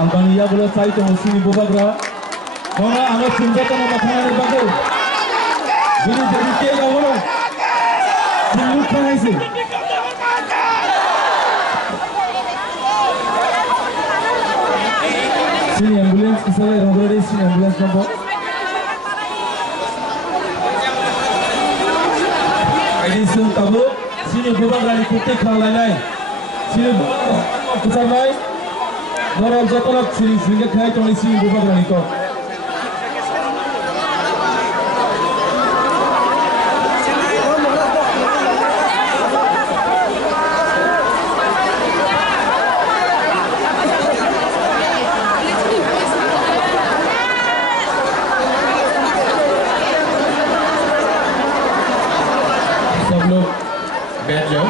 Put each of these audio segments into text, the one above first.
Albania boleh saya tu mesti bubagra. Mana anak sinjata nama thana bagai. Ini jadi kaya orang. Silut thana itu. Sini ambulans kisah rogari sini ambulans nampak. Ini sun tabu. Sini bubagra ni kutte khalalai. Sini kisah lain. Orang jatuh sini sini kaya tu ni sini bubagra ni tu. सब लोग बैठ जाओ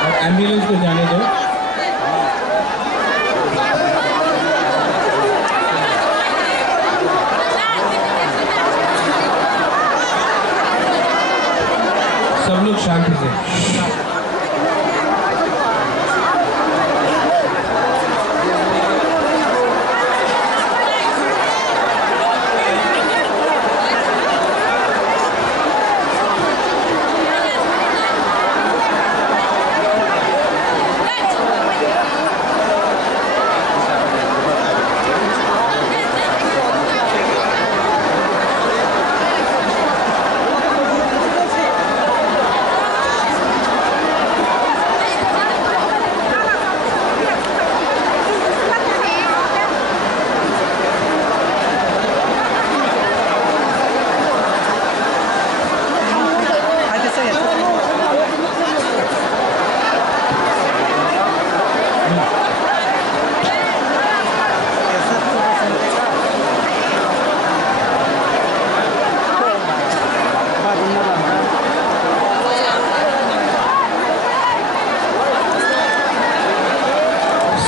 और ambulance को जाने दो सब लोग शांति से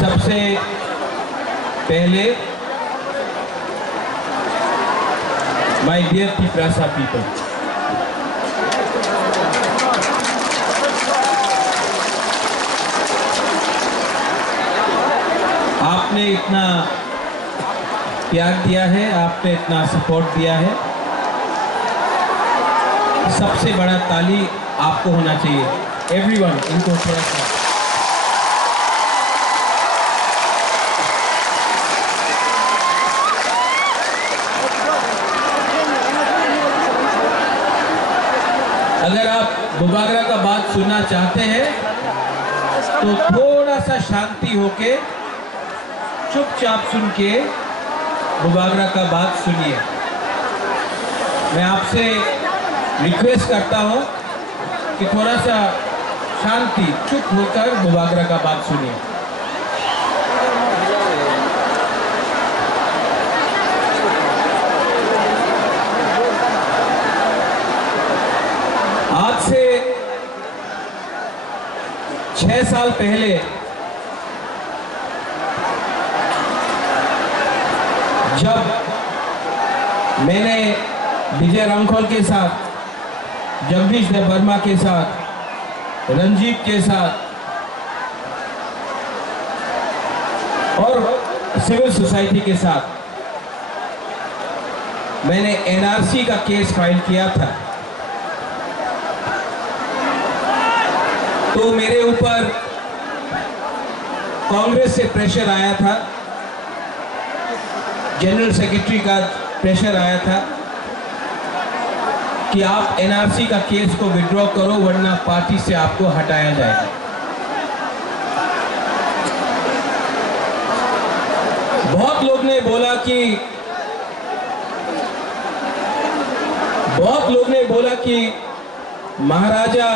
सबसे पहले my dear Tiprasa people, आपने इतना प्यार दिया है, आपने इतना सपोर्ट दिया है, सबसे बड़ा ताली आपको होना चाहिए। एवरीवन इनको थोड़ा सा अगर आप बुबागरा का बात सुनना चाहते हैं तो थोड़ा सा शांति होके चुपचाप सुन के बुबागरा का बात सुनिए। मैं आपसे रिक्वेस्ट करता हूं कि थोड़ा सा शांति चुप होकर बुबागरा का बात सुनिए। आज से 6 साल पहले जब मैंने विजय रामखोल के साथ, जगदीश देव वर्मा के साथ, रंजीत के साथ और सिविल सोसाइटी के साथ मैंने एनआरसी का केस फाइल किया था, तो मेरे ऊपर कांग्रेस से प्रेशर आया था, जनरल सेक्रेटरी का प्रेशर आया था कि आप एनआरसी का केस को विड्रॉ करो वरना पार्टी से आपको हटाया जाएगा। बहुत लोग ने बोला कि महाराजा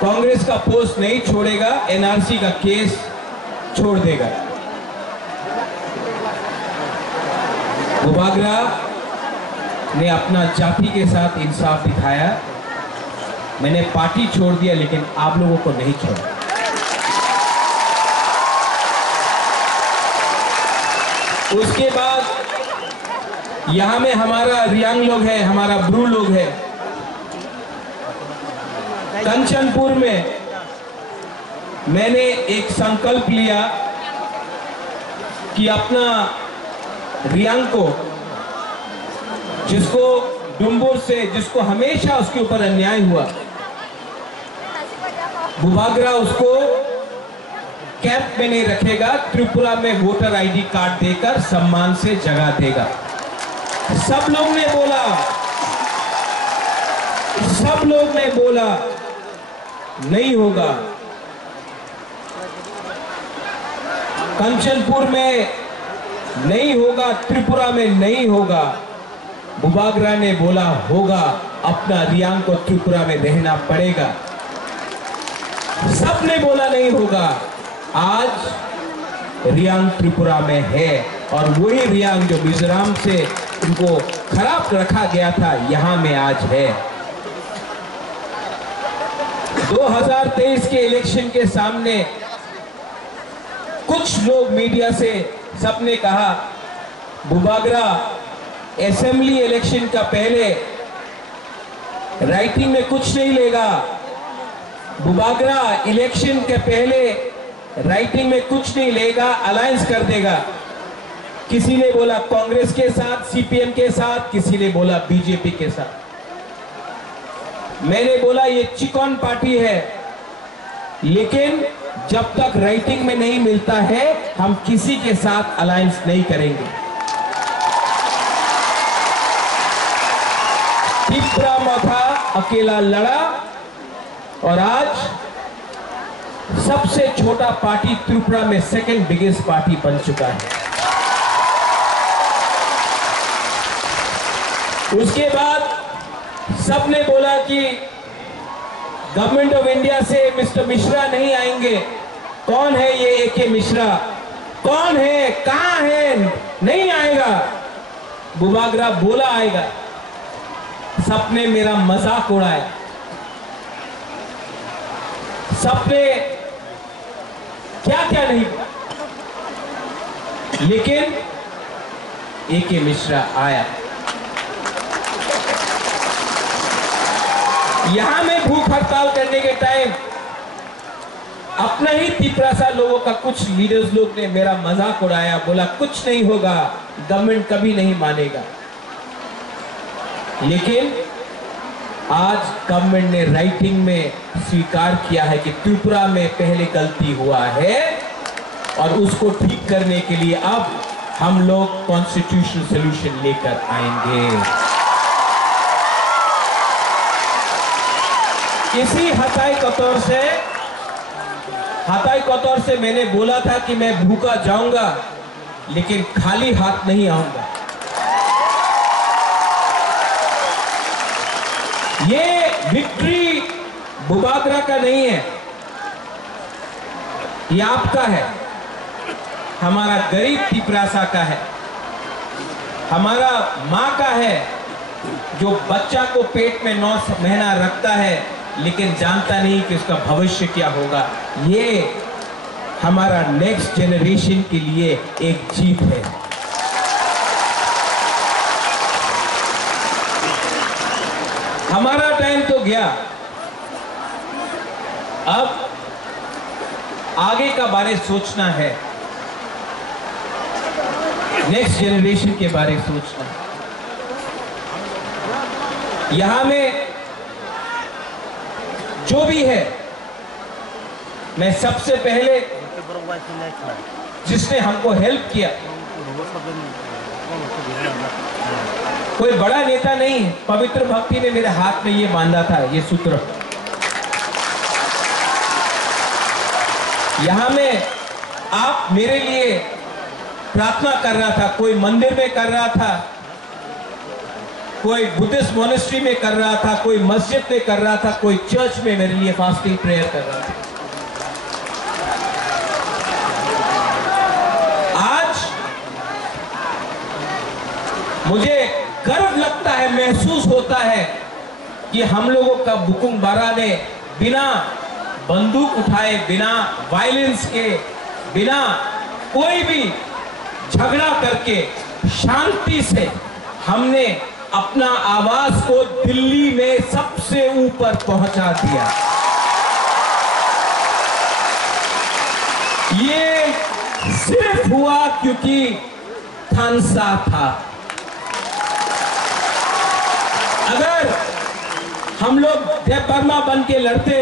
कांग्रेस का पोस्ट नहीं छोड़ेगा, एनआरसी का केस छोड़ देगा। बुबागरा ने अपना जाति के साथ इंसाफ दिखाया। मैंने पार्टी छोड़ दिया लेकिन आप लोगों को नहीं छोड़ा। उसके बाद यहाँ में हमारा रियांग लोग है, हमारा ब्रू लोग है। कंचनपुर में मैंने एक संकल्प लिया कि अपना रियांग को, जिसको डुम्बुर से, जिसको हमेशा उसके ऊपर अन्याय हुआ, बुबागरा उसको कैंप में नहीं रखेगा, त्रिपुरा में वोटर आईडी कार्ड देकर सम्मान से जगह देगा। सब लोग ने बोला, सब लोग ने बोला नहीं होगा। कंचनपुर में नहीं होगा, त्रिपुरा में नहीं होगा। बुबागरा ने बोला होगा, अपना रियांग को त्रिपुरा में रहना पड़ेगा। सबने बोला नहीं होगा। आज रियांग त्रिपुरा में है और वही रियांग जो मिजोरम से उनको खराब रखा गया था, यहां में आज है। 2023 के इलेक्शन के सामने कुछ लोग मीडिया से सबने कहा बुबागरा असेंबली इलेक्शन का पहले राइटिंग में कुछ नहीं लेगा, बुबागरा इलेक्शन के पहले राइटिंग में कुछ नहीं लेगा, अलायंस कर देगा। किसी ने बोला कांग्रेस के साथ, सीपीएम के साथ, किसी ने बोला बीजेपी के साथ। मैंने बोला ये चिकन पार्टी है, लेकिन जब तक राइटिंग में नहीं मिलता है हम किसी के साथ अलायंस नहीं करेंगे। त्रिपुरा मथा अकेला लड़ा और आज सबसे छोटा पार्टी त्रिपुरा में सेकंड बिगेस्ट पार्टी बन चुका है। उसके बाद सबने बोला कि गवर्नमेंट ऑफ इंडिया से मिस्टर मिश्रा नहीं आएंगे। कौन है ये एके मिश्रा? कौन है? कहां है? नहीं आएगा। बुबागरा बोला आएगा। सबने मेरा मजाक उड़ाया, सबने क्या क्या नहीं, लेकिन एके मिश्रा आया। यहां में भूख हड़ताल करने के टाइम अपना ही तिपरासा लोगों का कुछ लीडर्स लोग ने मेरा मजाक उड़ाया, बोला कुछ नहीं होगा, गवर्नमेंट कभी नहीं मानेगा। लेकिन आज गवर्नमेंट ने राइटिंग में स्वीकार किया है कि त्रिपुरा में पहले गलती हुआ है और उसको ठीक करने के लिए अब हम लोग कॉन्स्टिट्यूशनल सॉल्यूशन लेकर आएंगे। इसी हताई कतौर से मैंने बोला था कि मैं भूखा जाऊंगा लेकिन खाली हाथ नहीं आऊंगा। ये विक्ट्री बुबागरा का नहीं है, ये आपका है, हमारा गरीब तिपरासा का है, हमारा माँ का है जो बच्चा को पेट में 9 महीना रखता है लेकिन जानता नहीं कि उसका भविष्य क्या होगा। ये हमारा नेक्स्ट जनरेशन के लिए एक जीत है। हमारा टाइम तो गया, अब आगे का बारे सोचना है, नेक्स्ट जनरेशन के बारे सोचना है। यहां में जो भी है, मैं सबसे पहले जिसने हमको हेल्प किया, कोई बड़ा नेता नहीं, पवित्र भक्ति ने मेरे हाथ में ये बांधा था, ये सूत्र। यहां में आप मेरे लिए प्रार्थना कर रहा था, कोई मंदिर में कर रहा था, कोई बुद्धिस्ट मॉनेस्ट्री में कर रहा था, कोई मस्जिद में कर रहा था, कोई चर्च में मेरे लिए फास्टिंग प्रेयर कर रहा था। आज मुझे गर्व लगता है, महसूस होता है कि हम लोगों का बुकुम बारा ने बिना बंदूक उठाए, बिना वायलेंस के, बिना कोई भी झगड़ा करके शांति से हमने अपना आवाज को दिल्ली में सबसे ऊपर पहुंचा दिया। ये सिर्फ हुआ क्योंकि थानसा था। अगर हम लोग देवबर्मा बन के लड़ते,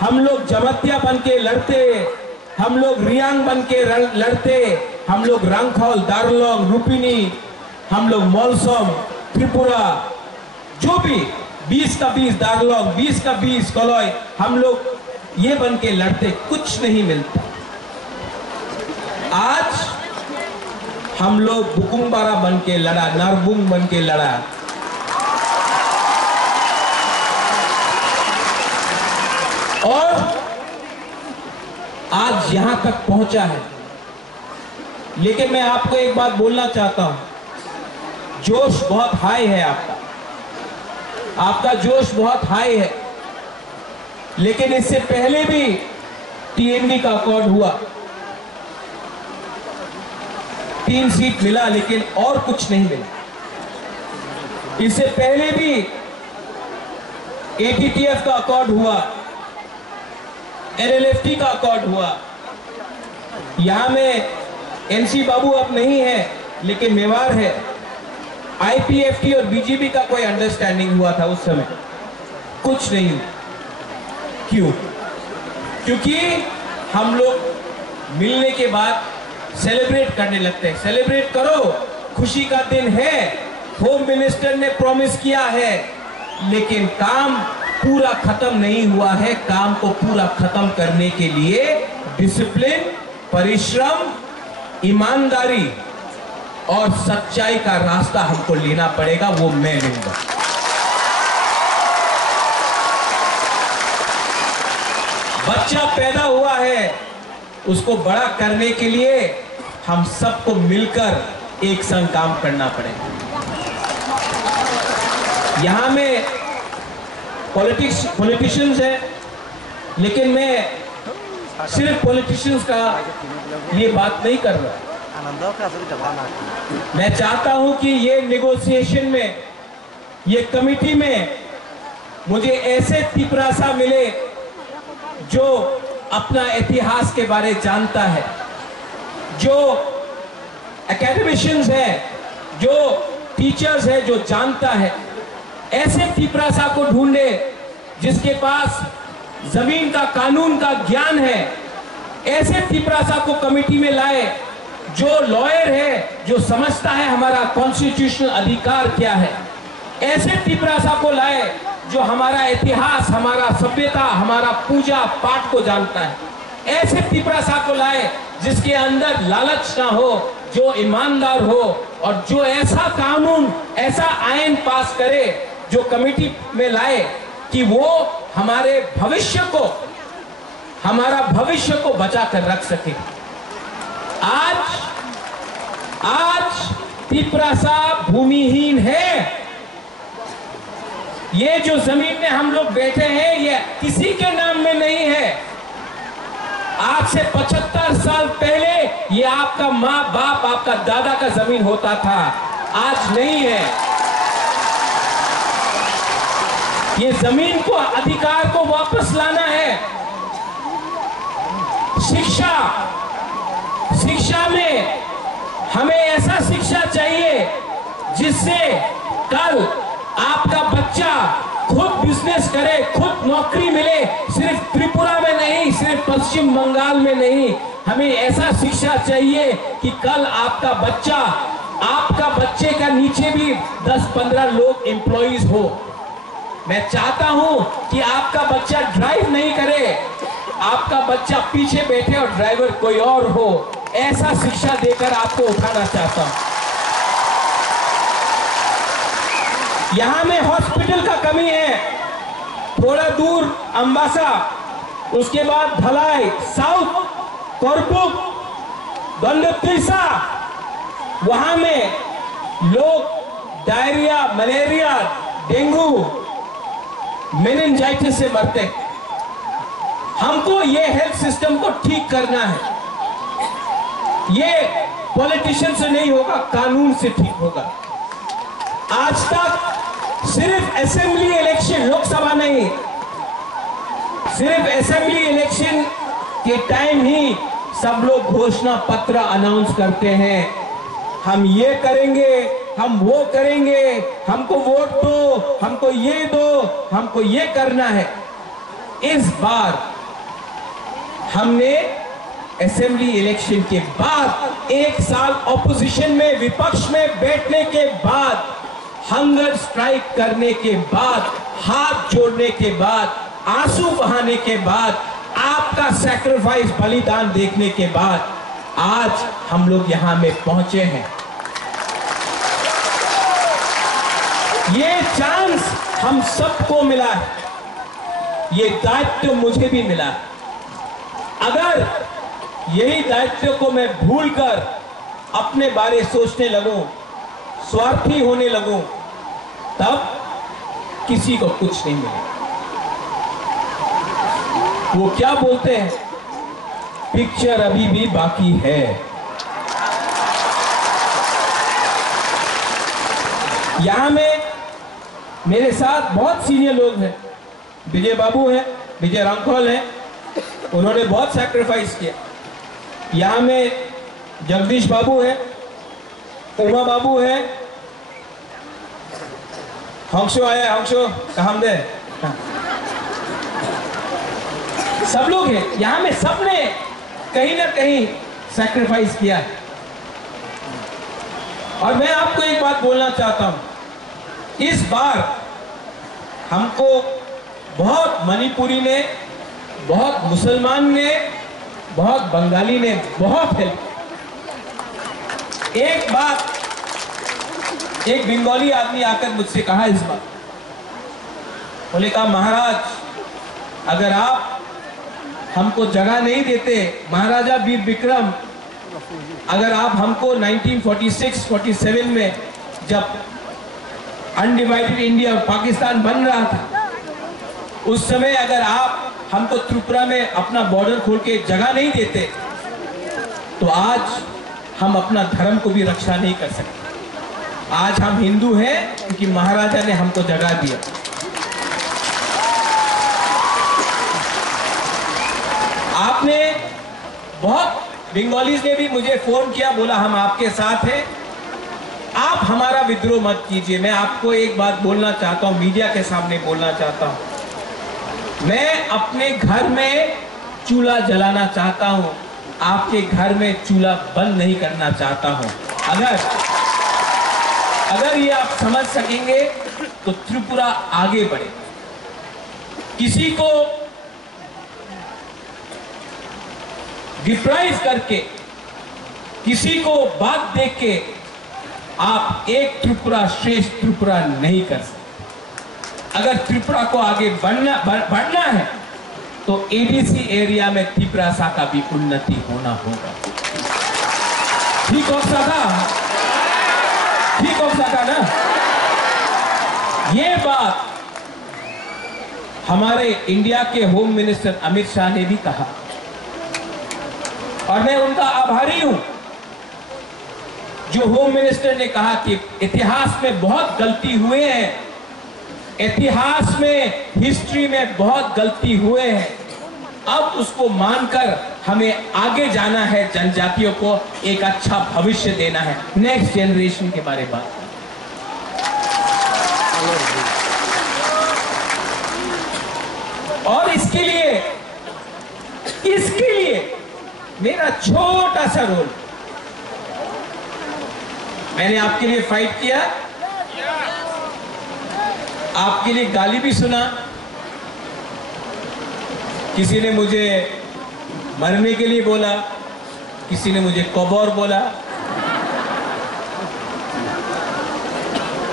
हम लोग जमतिया बन के लड़ते, हम लोग रियांग बन के लड़ते, हम लोग रंगखौल, दार्लोंग, रुपिनी, हम लोग मौलसम, त्रिपुरा, जो भी 20 का 20 दार्लोंग, 20 का 20 कलौय, हम लोग ये बन के लड़ते, कुछ नहीं मिलता। आज हम लोग बुकुम्बारा बन के लड़ा, नारबुंग बन के लड़ा। और आज यहां तक पहुंचा है। लेकिन मैं आपको एक बात बोलना चाहता हूं, जोश बहुत हाई है आपका जोश बहुत हाई है। लेकिन इससे पहले भी टीएमडी का अकॉर्ड हुआ, 3 सीट मिला, लेकिन और कुछ नहीं मिला। इससे पहले भी एटीटीएफ का अकॉर्ड हुआ, एलएलएफटी का अकॉर्ड हुआ। यहां में एनसी बाबू अब नहीं है, लेकिन मेवाड़ है। आईपीएफटी और बीजेपी का कोई अंडरस्टैंडिंग हुआ था उस समय, कुछ नहीं। क्यों? क्योंकि हम लोग मिलने के बाद सेलिब्रेट करने लगते हैं। सेलिब्रेट करो, खुशी का दिन है, होम मिनिस्टर ने प्रॉमिस किया है, लेकिन काम पूरा खत्म नहीं हुआ है। काम को पूरा खत्म करने के लिए डिसिप्लिन, परिश्रम, ईमानदारी और सच्चाई का रास्ता हमको लेना पड़ेगा, वो मैं लूंगा। बच्चा पैदा हुआ है, उसको बड़ा करने के लिए हम सबको मिलकर एक संग काम करना पड़ेगा। यहां में पॉलिटिशियंस है, लेकिन मैं सिर्फ पॉलिटिशियंस का ये बात नहीं कर रहा। मैं चाहता हूं कि ये नेगोशिएशन में, ये कमिटी में मुझे ऐसे तिपरासा मिले जो अपना इतिहास के बारे जानता है, जो एकेडमिशियंस है, जो टीचर्स है, जो जानता है। ऐसे तिपरासा को ढूंढे जिसके पास जमीन का, कानून का ज्ञान है। ऐसे तिपरासा को कमेटी में लाए जो लॉयर है, जो समझता है हमारा कॉन्स्टिट्यूशनल अधिकार क्या है। ऐसे तिपरासा को लाए जो हमारा इतिहास, हमारा सभ्यता, हमारा पूजा पाठ को जानता है। ऐसे तिपरासा को लाए जिसके अंदर लालच ना हो, जो ईमानदार हो, और जो ऐसा कानून, ऐसा आईन पास करे, जो कमेटी में लाए कि वो हमारे भविष्य को, हमारा भविष्य को बचा कर रख सके। आज तिपरासा भूमिहीन है। ये जो जमीन में हम लोग बैठे हैं, ये किसी के नाम में नहीं है। आज से 75 साल पहले ये आपका माँ बाप, आपका दादा का जमीन होता था, आज नहीं है। ये जमीन को, अधिकार को वापस लाना है। शिक्षा में हमें ऐसा शिक्षा चाहिए जिससे कल आपका बच्चा खुद बिजनेस करे, खुद नौकरी मिले। सिर्फ त्रिपुरा में नहीं, सिर्फ पश्चिम बंगाल में नहीं, हमें ऐसा शिक्षा चाहिए कि कल आपका बच्चे का नीचे भी 10-15 लोग एम्प्लॉइज हो। मैं चाहता हूं कि आपका बच्चा ड्राइव नहीं करे, आपका बच्चा पीछे बैठे और ड्राइवर कोई और हो। ऐसा शिक्षा देकर आपको उठाना चाहता हूं। यहां में हॉस्पिटल का कमी है, थोड़ा दूर अंबासा, उसके बाद धलाई, साउथ कोरपुक, गंडतीसा, वहां में लोग डायरिया, मलेरिया, डेंगू, मेनिंजाइटिस से मरते हैं। हमको ये हेल्थ सिस्टम को ठीक करना है। ये पॉलिटिशियन से नहीं होगा, कानून से ठीक होगा। आज तक सिर्फ असेंबली इलेक्शन, लोकसभा नहीं, सिर्फ असेंबली इलेक्शन के टाइम ही सब लोग घोषणा पत्र अनाउंस करते हैं, हम ये करेंगे, हम वो करेंगे, हमको वोट दो, हमको ये दो, हमको ये करना है। इस बार हमने असेंबली इलेक्शन के बाद, एक साल ऑपोजिशन में, विपक्ष में बैठने के बाद, हंगर स्ट्राइक करने के बाद, हाथ जोड़ने के बाद, आंसू बहाने के बाद, आपका सैक्रिफाइस, बलिदान देखने के बाद आज हम लोग यहां में पहुंचे हैं। ये चांस हम सबको मिला है, ये दायित्व मुझे भी मिला है। अगर यही दायित्व को मैं भूलकर अपने बारे सोचने लगूं, स्वार्थी होने लगूं, तब किसी को कुछ नहीं मिलेगा। वो क्या बोलते हैं, पिक्चर अभी भी बाकी है। यहां में मेरे साथ बहुत सीनियर लोग हैं, विजय बाबू हैं, विजय रामखोल हैं, उन्होंने बहुत सैक्रिफाइस किया। यहां में जगदीश बाबू हैं, उमा बाबू हैं, हंसो आया, हंसो कहां दे, सब लोग हैं यहां में, सबने कहीं ना कहीं सैक्रिफाइस किया है। और मैं आपको एक बात बोलना चाहता हूं, इस बार हमको बहुत मणिपुरी ने, बहुत मुसलमान ने, बहुत बंगाली ने बहुत हेल्प। एक बात, एक बंगाली आदमी आकर मुझसे कहा इस बार, बोले कहा महाराज अगर आप हमको जगह नहीं देते, महाराजा वीर विक्रम अगर आप हमको 1946-47 में जब अनडिवाइडेड इंडिया पाकिस्तान बन रहा था, उस समय अगर आप हमको त्रिपुरा में अपना बॉर्डर खोल के जगह नहीं देते, तो आज हम अपना धर्म को भी रक्षा नहीं कर सकते। आज हम हिंदू हैं क्योंकि महाराजा ने हमको जगह दिया। आपने बहुत, बंगालीज ने भी मुझे फोन किया, बोला हम आपके साथ हैं, आप हमारा विद्रोह मत कीजिए। मैं आपको एक बात बोलना चाहता हूं, मीडिया के सामने बोलना चाहता हूं, मैं अपने घर में चूल्हा जलाना चाहता हूं, आपके घर में चूल्हा बंद नहीं करना चाहता हूं। अगर ये आप समझ सकेंगे तो त्रिपुरा आगे बढ़े। किसी को डिप्राइव करके, किसी को बात देख के आप एक त्रिपुरा श्रेष्ठ त्रिपुरा नहीं कर सकते। अगर त्रिपुरा को आगे बढ़ना है तो एडीसी एरिया में त्रिपुरा का भी उन्नति होना होगा। ठीक हो सकता, ठीक हो सकता ना। ये बात हमारे इंडिया के होम मिनिस्टर अमित शाह ने भी कहा और मैं उनका आभारी हूं, जो होम मिनिस्टर ने कहा कि इतिहास में बहुत गलती हुए हैं, इतिहास में, हिस्ट्री में बहुत गलती हुए हैं, अब उसको मानकर हमें आगे जाना है, जनजातियों को एक अच्छा भविष्य देना है, नेक्स्ट जनरेशन के बारे में बात। और इसके लिए मेरा छोटा सा रोल, मैंने आपके लिए फाइट किया, आपके लिए गाली भी सुना, किसी ने मुझे मरने के लिए बोला, किसी ने मुझे कबौर बोला।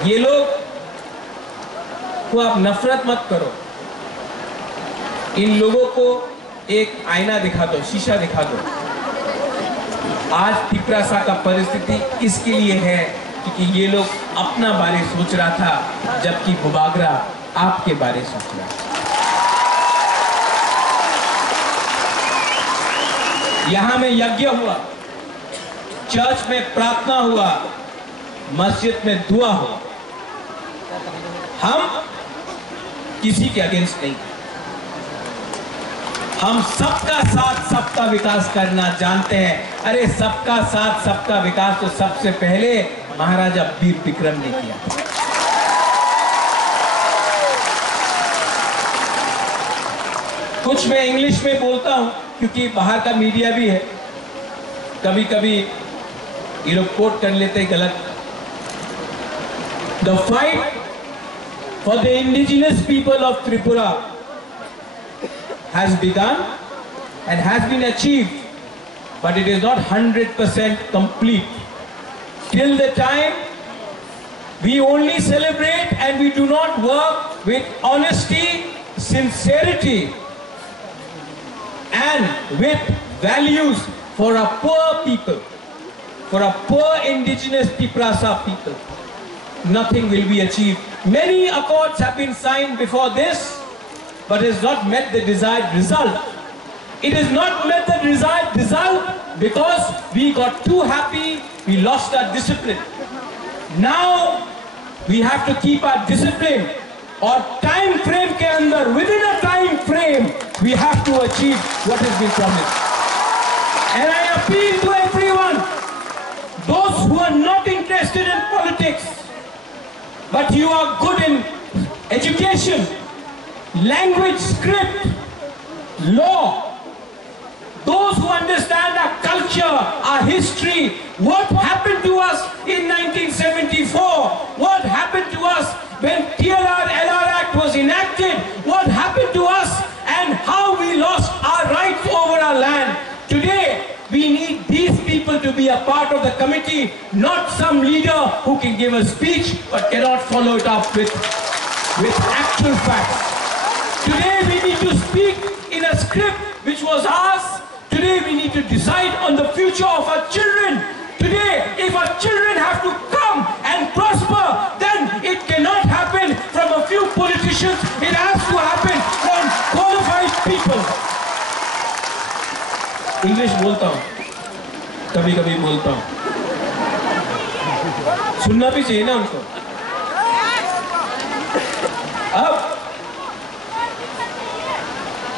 ये लोग को आप नफरत मत करो, इन लोगों को एक आईना दिखा दो, शीशा दिखा दो। आज त्रिपुरा का परिस्थिति इसके लिए है क्योंकि ये लोग अपना बारे सोच रहा था, जबकि बुबागरा आपके बारे सोच रहा था। यहां में यज्ञ हुआ, चर्च में प्रार्थना हुआ, मस्जिद में दुआ हुआ, हम किसी के अगेंस्ट नहीं, हम सबका साथ सबका विकास करना जानते हैं। अरे सबका साथ सबका विकास तो सबसे पहले महाराजा वीर विक्रम ने किया। कुछ मैं इंग्लिश में बोलता हूं क्योंकि बाहर का मीडिया भी है, कभी कभी ये लोग कोट कर लेते हैं गलत। The fight for the indigenous people of Tripura has begun and has been achieved, but it is not 100% complete. Till the time we only celebrate and we do not work with honesty, sincerity and with values for our poor people, for our poor indigenous Tiprasa people, nothing will be achieved. Many accords have been signed before this, but it has not met the desired result. It has not met the desired result because we got too happy, we lost our discipline. Now we have to keep our discipline, और time frame के अंदर, within a time frame, we have to achieve what has been promised. And I appeal to everyone, those who are not interested in politics, but you are good in education, language, script, law, those who understand our culture, our history, what happened to us in 1974, what happened to us when TLR-LR Act was enacted, what happened to us and how we lost our rights over our land. Today, we need these people to be a part of the committee, not some leader who can give a speech but cannot follow it up with actual facts. Today we need to speak in a script which was ours. Today we need to decide on the future of our children. Today, if our children have to come and prosper, then it cannot happen from a few politicians. It has to happen from qualified people. English बोलता हूँ, कभी कभी बोलता हूँ, सुनना भी चाहिए ना हमको। अब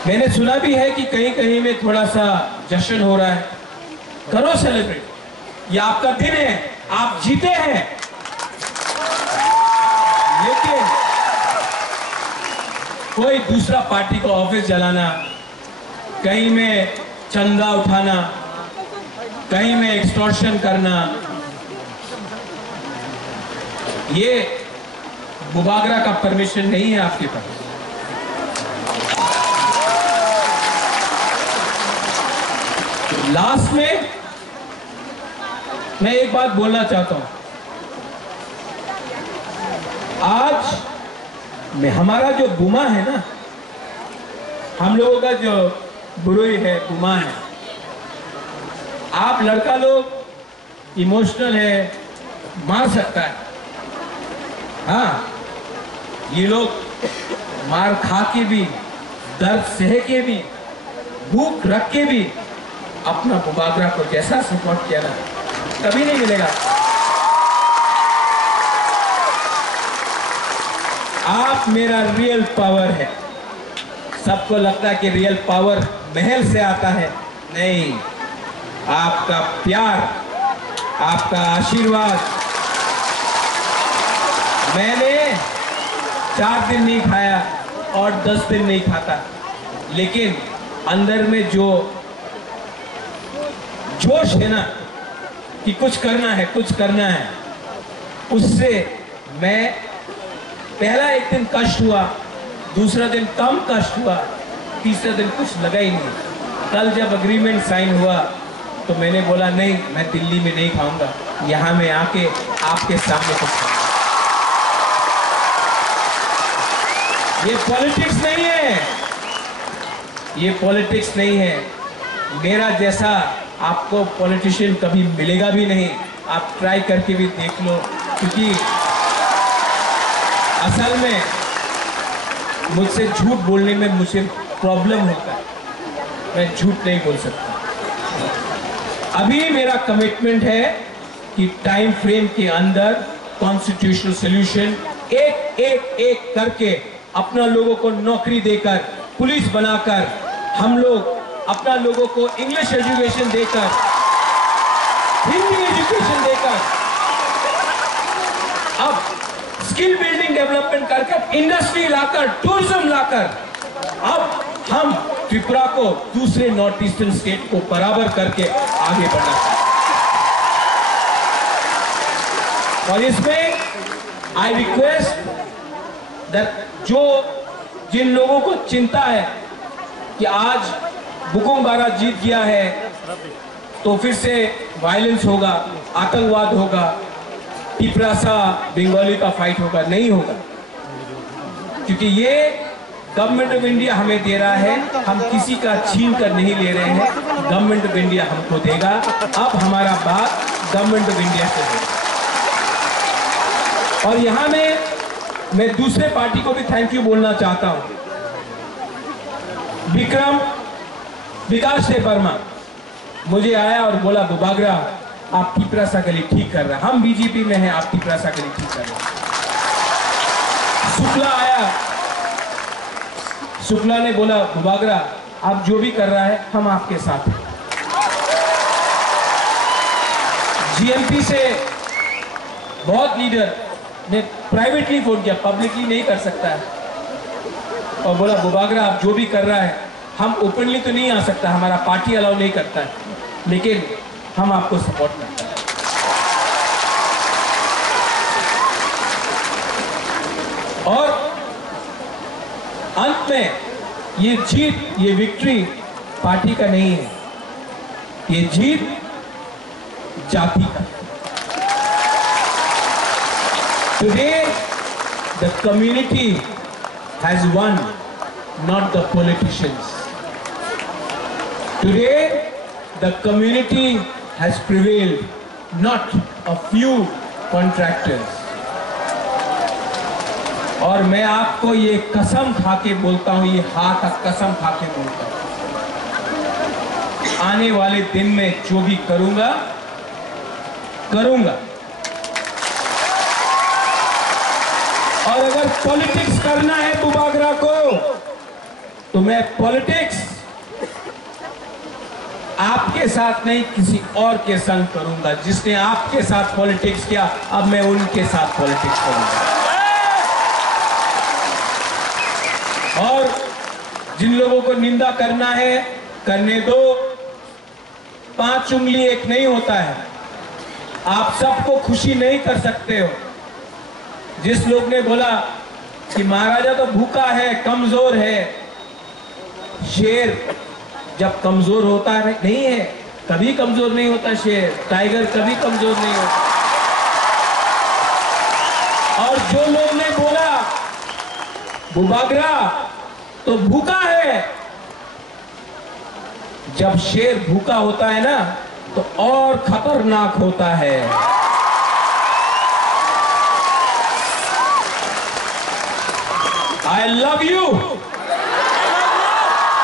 मैंने सुना भी है कि कहीं कहीं में थोड़ा सा जश्न हो रहा है, करो सेलिब्रेट, ये आपका दिन है, आप जीते हैं। लेकिन कोई दूसरा पार्टी को ऑफिस जलाना, कहीं में चंदा उठाना, कहीं में एक्सटॉर्शन करना, ये बुबागरा का परमिशन नहीं है आपके पास। लास्ट में मैं एक बात बोलना चाहता हूं। आज में हमारा जो गुमा है ना, हम लोगों का जो बुराई है, गुमा है। आप लड़का लोग इमोशनल है, मार सकता है, हाँ, ये लोग मार खा के भी, दर्द सह के भी, भूख रख के भी अपना बुबागरा को जैसा सपोर्ट किया ना, कभी नहीं मिलेगा। आप मेरा रियल पावर है। सबको लगता है कि रियल पावर महल से आता है, नहीं, आपका प्यार, आपका आशीर्वाद। मैंने 4 दिन नहीं खाया और 10 दिन नहीं खाता, लेकिन अंदर में जो जोश है ना कि कुछ करना है, कुछ करना है, उससे मैं पहला एक दिन कष्ट हुआ, दूसरा दिन कम कष्ट हुआ, तीसरा दिन कुछ लगा ही नहीं। कल जब एग्रीमेंट साइन हुआ तो मैंने बोला नहीं, मैं दिल्ली में नहीं खाऊंगा, यहाँ मैं आके आपके सामने कुछ खाऊंगा। ये पॉलिटिक्स नहीं है, ये पॉलिटिक्स नहीं है। मेरा जैसा आपको पॉलिटिशियन कभी मिलेगा भी नहीं, आप ट्राई करके भी देख लो, क्योंकि असल में मुझसे झूठ बोलने में मुझे प्रॉब्लम होता है, मैं झूठ नहीं बोल सकता। अभी मेरा कमिटमेंट है कि टाइम फ्रेम के अंदर कॉन्स्टिट्यूशनल सॉल्यूशन एक एक एक करके अपना लोगों को नौकरी देकर, पुलिस बनाकर, हम लोग अपना लोगों को इंग्लिश एजुकेशन देकर, हिंदी एजुकेशन देकर, अब स्किल बिल्डिंग डेवलपमेंट करके, इंडस्ट्री लाकर, टूरिज्म लाकर, अब हम त्रिपुरा को दूसरे नॉर्थ ईस्टर्न स्टेट को बराबर करके आगे बढ़ना चाहिए। और इसमें आई रिक्वेस्ट दैट जिन लोगों को चिंता है कि आज बुकुम बारा जीत गया है तो फिर से वायलेंस होगा, आतंकवाद होगा, टिपरासा बंगाली का फाइट होगा, नहीं होगा। क्योंकि ये गवर्नमेंट ऑफ इंडिया हमें दे रहा है, हम किसी का छीन कर नहीं ले रहे हैं, गवर्नमेंट ऑफ इंडिया हमको देगा। अब हमारा बात गवर्नमेंट ऑफ इंडिया से है। और यहां मैं दूसरे पार्टी को भी थैंक यू बोलना चाहता हूं। विकास वर्मा मुझे आया और बोला, बुबागरा आप टिपरासा गली ठीक कर रहे हैं, हम बीजेपी में हैं, आप टिपरासा गली ठीक कर रहे हैं। शुक्ला आया, शुक्ला ने बोला, बुबागरा आप जो भी कर रहा है हम आपके साथ हैं। जीएमपी से बहुत लीडर ने प्राइवेटली फोन किया, पब्लिकली नहीं कर सकता है, और बोला बुबागरा आप जो भी कर रहा है, हम ओपनली तो नहीं आ सकता, हमारा पार्टी अलाउ नहीं करता है, लेकिन हम आपको सपोर्ट करते हैं। और अंत में ये जीत, ये विक्ट्री पार्टी का नहीं है, ये जीत जाति का। Today the community has won, not the politicians. Today the community has prevailed, not a few contractors. और मैं आपको ये कसम खा के बोलता हूं, ये हाथ कसम खा के बोलता हूं, आने वाले दिन में जो भी करूंगा और अगर पॉलिटिक्स करना है बुबागरा को, तो मैं पॉलिटिक्स आपके साथ नहीं, किसी और के संग करूंगा। जिसने आपके साथ पॉलिटिक्स किया, अब मैं उनके साथ पॉलिटिक्स करूंगा। और जिन लोगों को निंदा करना है, करने दो। 5 उंगली एक नहीं होता है, आप सबको खुशी नहीं कर सकते हो। जिस लोग ने बोला कि महाराजा तो भूखा है, कमजोर है, शेर जब कमजोर होता है, नहीं है, कभी कमजोर नहीं होता शेर, टाइगर कभी कमजोर नहीं होता। और जो लोग ने बोला बुबागरा तो भूखा है, जब शेर भूखा होता है ना तो और खतरनाक होता है। I love you.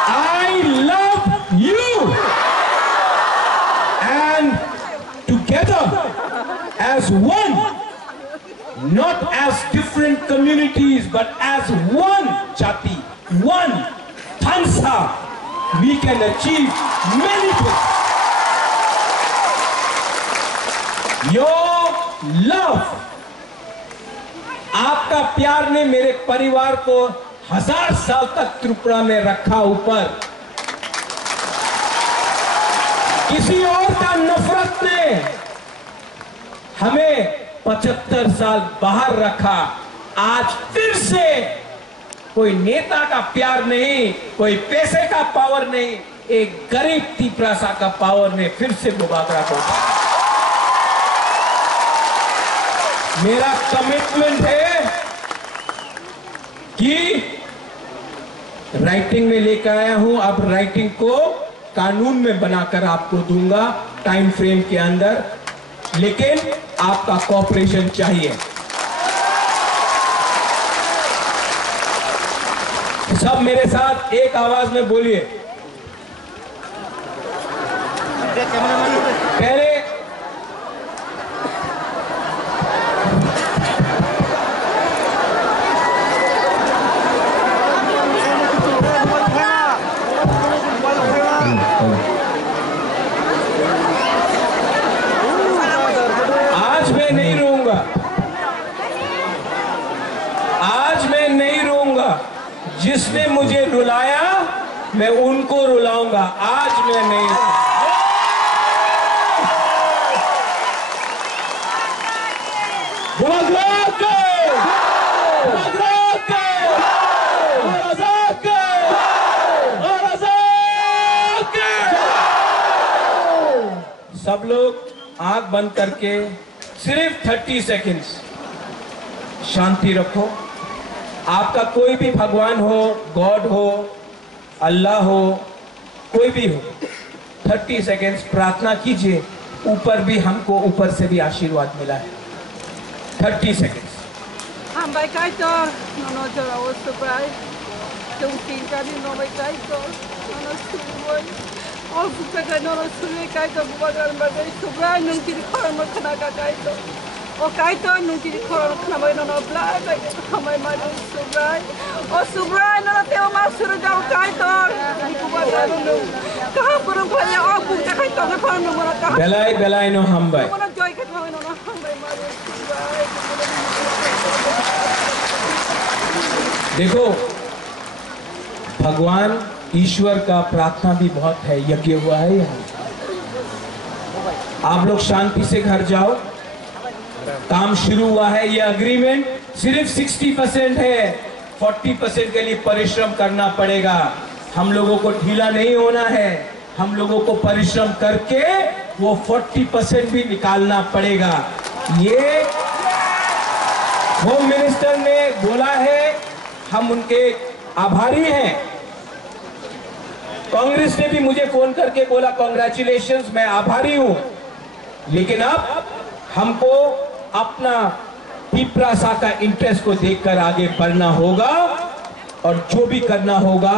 I love you. And together as one, not as different communities, but as one Jati, one Tansa, we can achieve many things. Your love, आपका प्यार ने मेरे परिवार को 1000 साल तक त्रिपुरा में रखा ऊपर। किसी और का नफरत ने हमें 75 साल बाहर रखा। आज फिर से कोई नेता का प्यार नहीं, कोई पैसे का पावर नहीं, एक गरीब टिपरासा का पावर ने फिर से बुबागरा को। मेरा कमिटमेंट है कि राइटिंग में लेकर आया हूं, अब राइटिंग को कानून में बनाकर आपको दूंगा टाइम फ्रेम के अंदर, लेकिन आपका कोऑपरेशन चाहिए। सब मेरे साथ एक आवाज में बोलिए। पहले जिसने मुझे रुलाया मैं उनको रुलाऊंगा, आज मैं नहीं। सब लोग आंख बंद करके सिर्फ 30 सेकंड्स शांति रखो। आपका कोई भी भगवान हो, गॉड हो, अल्लाह हो, कोई भी हो, 30 सेकंड्स प्रार्थना कीजिए। ऊपर भी हमको ऊपर से भी आशीर्वाद मिला है। 30 सेकंड्स। हम भाई काय तो नोनो जरा वो सुप्राई तुम तीन का दिन नो भाई काय तो नोनो सुप्राई और सुप्राई का नोनो सुप्राई काय तो बुबागर में सुप्राई नुंकी खोर में खाना का काय तो और काय तो नुंकी खोर में खाना में नोनो ब्लाय काय हमें मालूम सुप्राई और सुप्राई नोनो तेरा मार शुरू जाओ काय तो बुबागर नो कहाँ पर हम भाई और बुटा काय तो के पर नो मना कहाँ बेलाई नो हम भाई मना जॉय के भाई नो हम भाई मालूम सुप्राई। देखो भगवान ईश्वर का प्रार्थना भी बहुत है, यज्ञ हुआ है यहाँ। आप लोग शांति से घर जाओ। काम शुरू हुआ है, ये अग्रीमेंट सिर्फ 60% है, 40% के लिए परिश्रम करना पड़ेगा। हम लोगों को ढीला नहीं होना है, हम लोगों को परिश्रम करके वो 40% भी निकालना पड़ेगा। ये होम मिनिस्टर ने बोला है, हम उनके आभारी हैं। कांग्रेस ने भी मुझे फोन करके बोला कांग्रेचुलेशंस, मैं आभारी हूं। लेकिन अब हमको अपना पिपरासा का इंटरेस्ट को देखकर आगे बढ़ना होगा और जो भी करना होगा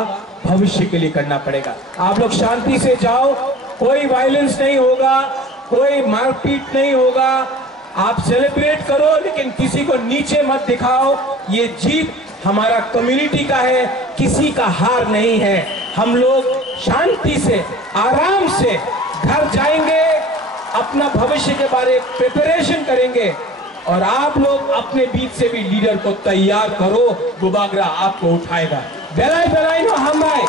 भविष्य के लिए करना पड़ेगा। आप लोग शांति से जाओ, कोई वायलेंस नहीं होगा, कोई मारपीट नहीं होगा। आप सेलिब्रेट करो लेकिन किसी को नीचे मत दिखाओ। ये जीत हमारा कम्युनिटी का है, किसी का हार नहीं है। हम लोग शांति से आराम से घर जाएंगे, अपना भविष्य के बारे प्रिपरेशन करेंगे और आप लोग अपने बीच से भी लीडर को तैयार करो। बुबागरा आपको उठाएगा। बेलाई बेलाई नो हम भाई।